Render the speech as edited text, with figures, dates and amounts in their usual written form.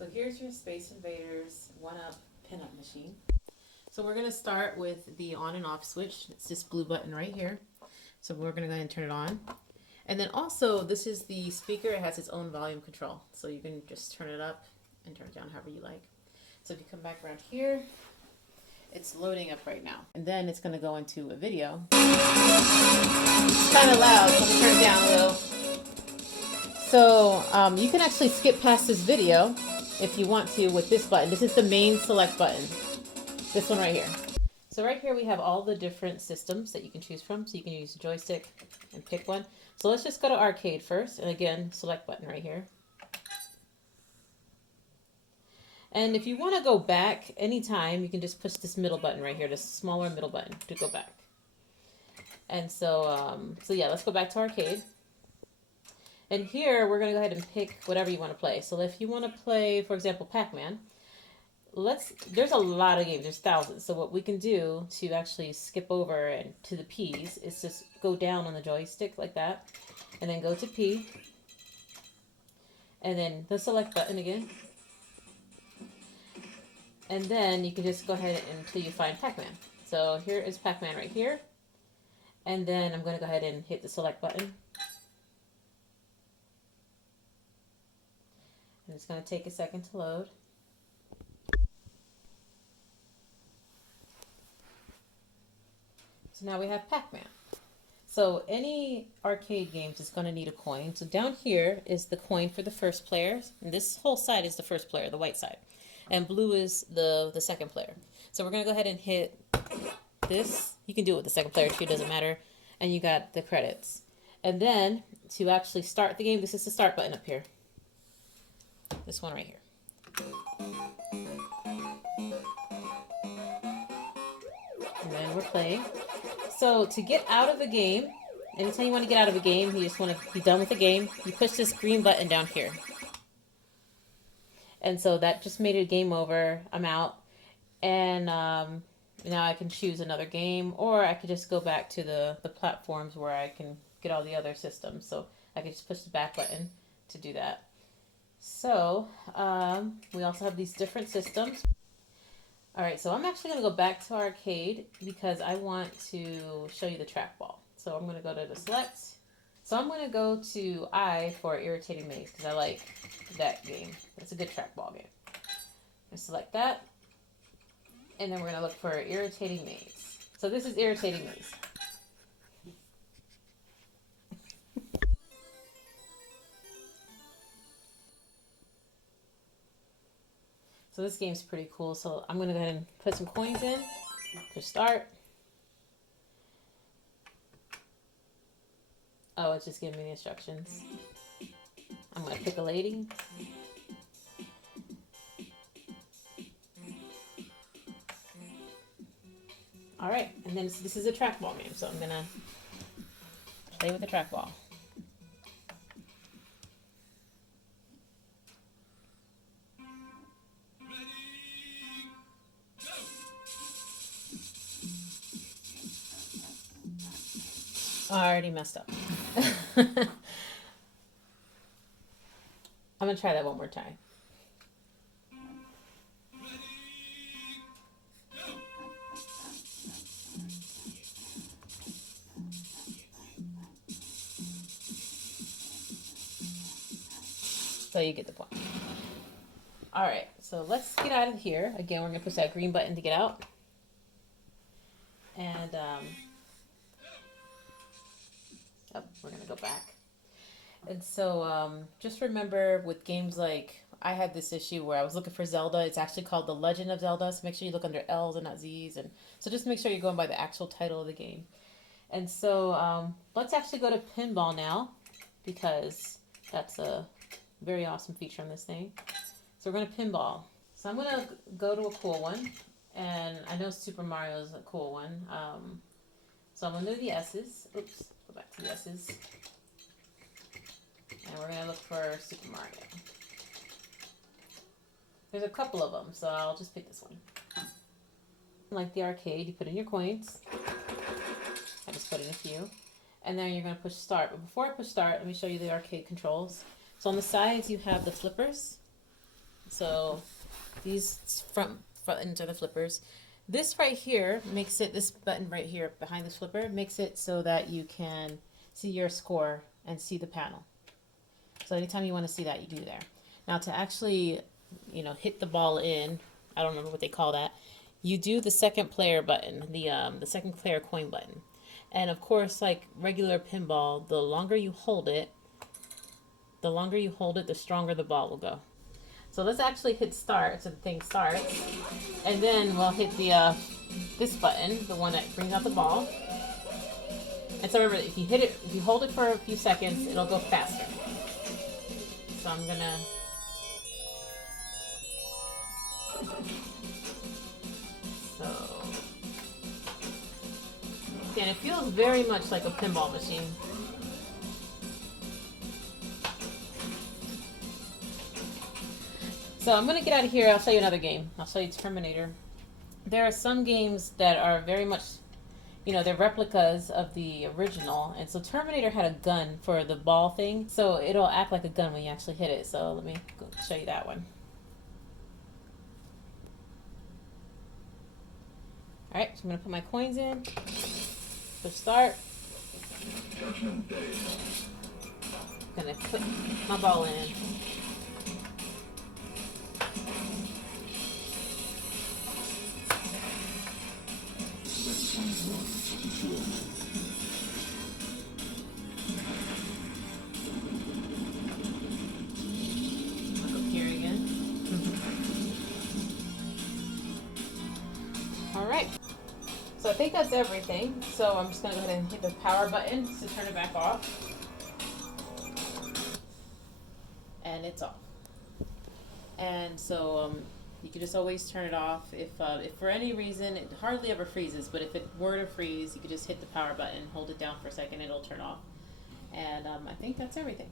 So here's your Space Invaders 1-up pinup machine. So we're going to start with the on and off switch. It's this blue button right here. So we're going to go ahead and turn it on. And then also, this is the speaker. It has its own volume control. So you can just turn it up and turn it down however you like. So if you come back around here, it's loading up right now. And then it's going to go into a video. It's kind of loud, so let me turn it down a little. So you can actually skip past this video if you want to with this button. This is the main select button. This one right here. So right here we have all the different systems that you can choose from. So you can use a joystick and pick one. So let's just go to arcade first. And again, select button right here. And if you want to go back anytime, you can just push this middle button right here, this smaller middle button to go back. And so, yeah, let's go back to arcade. And here we're going to go ahead and pick whatever you want to play. So if you want to play, for example, Pac-Man, there's a lot of games, there's thousands. So what we can do to actually skip over and to the P's is just go down on the joystick like that, and then go to P, and then the select button again. And then you can just go ahead until you find Pac-Man. So here is Pac-Man right here. And then I'm going to go ahead and hit the select button. And it's going to take a second to load. So now we have Pac-Man. So any arcade games is going to need a coin. So down here is the coin for the first player. And this whole side is the first player, the white side. And blue is the second player. So we're going to go ahead and hit this. You can do it with the second player too, doesn't matter. And you got the credits. And then to actually start the game, this is the start button up here. This one right here. And then we're playing. So to get out of a game, anytime you want to get out of a game, you just want to be done with the game, you push this green button down here. And so that just made it game over. I'm out. And now I can choose another game, or I could just go back to the platforms where I can get all the other systems. So I can just push the back button to do that. So we also have these different systems. All right, so I'm actually going to go back to arcade because I want to show you the trackball. So I'm going to go to the select. So I'm going to go to I for Irritating Maze because I like that game. It's a good trackball game. I select that. And then we're going to look for Irritating Maze. So this is Irritating Maze. So this game's pretty cool. So I'm going to go ahead and put some coins in. Push start. Oh, it's just giving me the instructions. I'm going to pick a lady. All right, and then this is a trackball game, so I'm going to play with the trackball. Oh, I already messed up. I'm going to try that one more time. So you get the point. All right, so let's get out of here. Again, we're going to push that green button to get out. And we're going to go back. And so just remember with games like, I had this issue where I was looking for Zelda. It's actually called The Legend of Zelda. So make sure you look under L's and not Z's. And so just make sure you're going by the actual title of the game. And so let's actually go to Pinball now because that's a very awesome feature on this thing. So we're going to Pinball. So I'm going to go to a cool one. And I know Super Mario is a cool one. So I'm going to do the S's. Oops, go back to the S's. And we're going to look for Super Mario. There's a couple of them, so I'll just pick this one. Like the arcade, you put in your coins. I just put in a few. And then you're going to push start. But before I push start, let me show you the arcade controls. So on the sides, you have the flippers. So these front buttons are the flippers. This right here makes it, this button right here behind this flipper makes it so that you can see your score and see the panel. So anytime you want to see that, you do there. Now to actually, hit the ball in, I don't remember what they call that. You do the second player button, the second player coin button. And of course, like regular pinball, the longer you hold it, the stronger the ball will go. So let's actually hit start so the thing starts. And then we'll hit the this button, the one that brings out the ball. And so remember, if you hold it for a few seconds, it'll go faster. So I'm gonna again, it feels very much like a pinball machine. So I'm gonna get out of here. I'll show you another game. I'll show you Terminator. There are some games that are very much, they're replicas of the original. And so Terminator had a gun for the ball thing, so it'll act like a gun when you actually hit it. So let me go show you that one. All right, so I'm gonna put my coins in. Push start. I'm gonna put my ball in. Look up here again. All right. So I think that's everything. So I'm just gonna go ahead and hit the power button to turn it back off. And it's off. And so you can just always turn it off. If for any reason, it hardly ever freezes, but if it were to freeze, you could just hit the power button, hold it down for a second, it'll turn off. And I think that's everything.